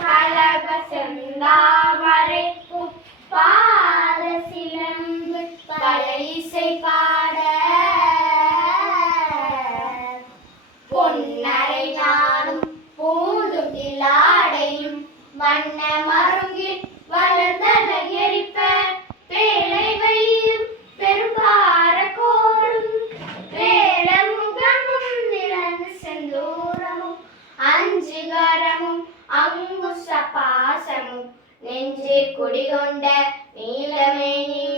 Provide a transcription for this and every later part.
கலக பாசமும் நெஞ்சே குடிகொண்ட நீலமேனியும்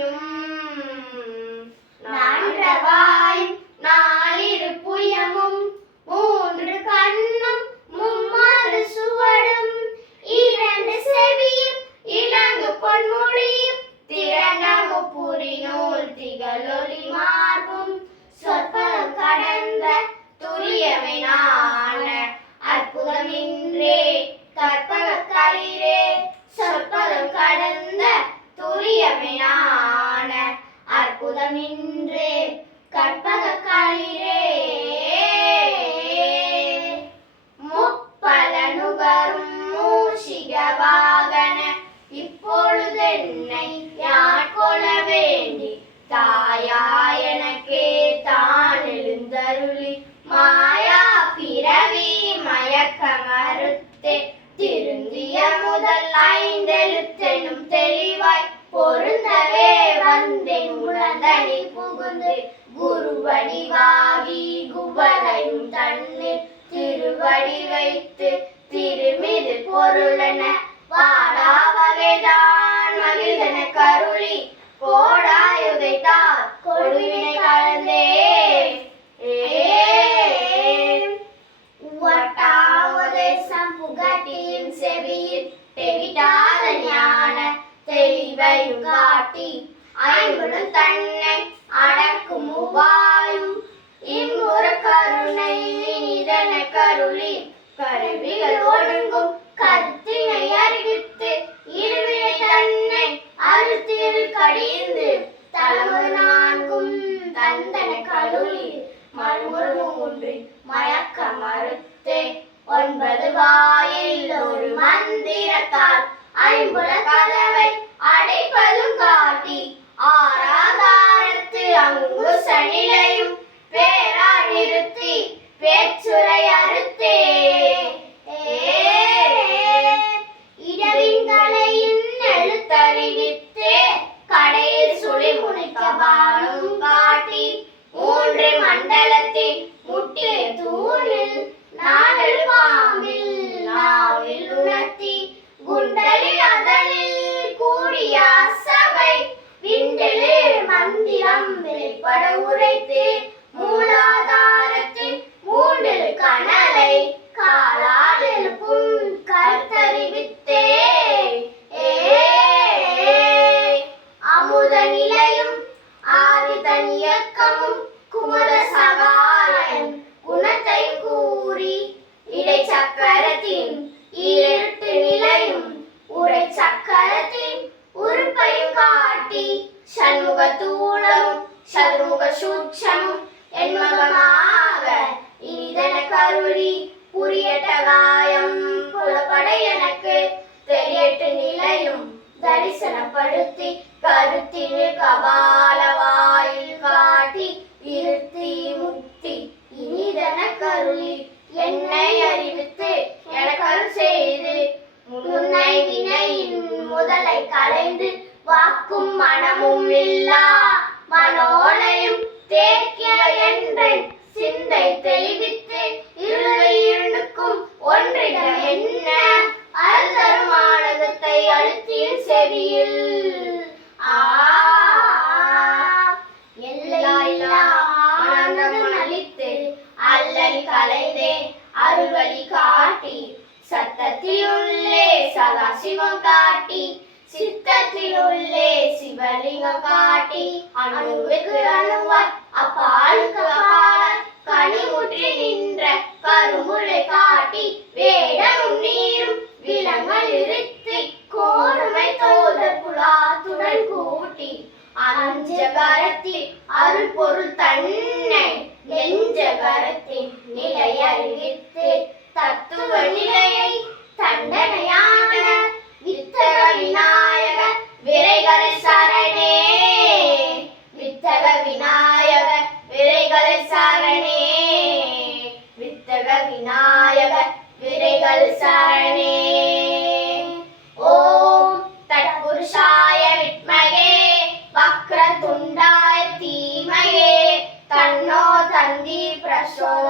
வந்தேன் புகுந்து குருவடிவாகி குவளையும் தண்ணீர் திருவடி வைத்து திருமிது பொருளென பாடா வகைதான் மகிழ்ந்தன கருளி. கோடாயுதைத்தார் கொடுவினை கலந்தே. உவட்டாவதேசம் புகட்டியின் செவியில் தெவிட்டாத ஞான தெளிவையும் காட்டி ஐம்புடன் தன்னை அடக்கும் உபாயும். இன்புற கருணை இனிதன கருளி. கருவிகள் ஒடுங்கும் கருத்தினை அறிவித்து இருவினை தன்னை அறுத்தியில் கடிந்து தலைமுறை நான்கும் தந்தன கருளி. மறுமுறை மூன்று மயக்க மறுத்து ஒன்பது வாயில் ஒரு மந்திரத்தால் ஐம்புல கதை இடவின்களையும் எழுத்தறிவித்தே கடையில் சுழி முனைக்க பாலும் காட்டி மூன்று மண்டலத்தின் முட்டிய தூணில் நாடல் பாம்பில் நாவில் உணர்த்தி குண்டலில் அதனில் கூடிய சபை விண்டலே மந்திரம் வெளிப்பட உரைத்து சக்கரத்தின் ஈரெட்டு நிலையும் உரை சக்கரத்தின் உறுப்பையும் காட்டி சண்முக தூளமும் சதுர்முக சூட்சமும் என்மகமாக இனிதன கருளி புரியட்ட காயம் புலப்பட எனக்கு. தெரியட்டு நிலையும் தரிசனப்படுத்தி கருத்தில் கபால் வாயில் காட்டி இருத்தி முத்தி இனிதன கருளி என்னை அறிவித்து எனக்கருள் செய்து முன்னை வினையின் முதலை களைந்து வாக்கும் மனமும் இல்லா. மனோலையும் தேக்கிய என்றேன். சிந்தை தெளி சிவம் காட்டி சித்தத்தில் உள்ளே சிவலிங்கம் காட்டி அணுவுக்கு அணுவாய் அப்பாலுக்கு அப்பாலாய் கனிமுற்றி நின்ற கருமுளை காட்டி வேடமும் நீரும் விலங்கள் இருத்தி கோருமை தோதர் புலாத்துடன் கூட்டி அஞ்ச கரத்தில் அருள் பொருள் தன்னை நெஞ்ச கரத்தின் நிலை அறிவித்து தத்துவ நிலையை தண்டனை show.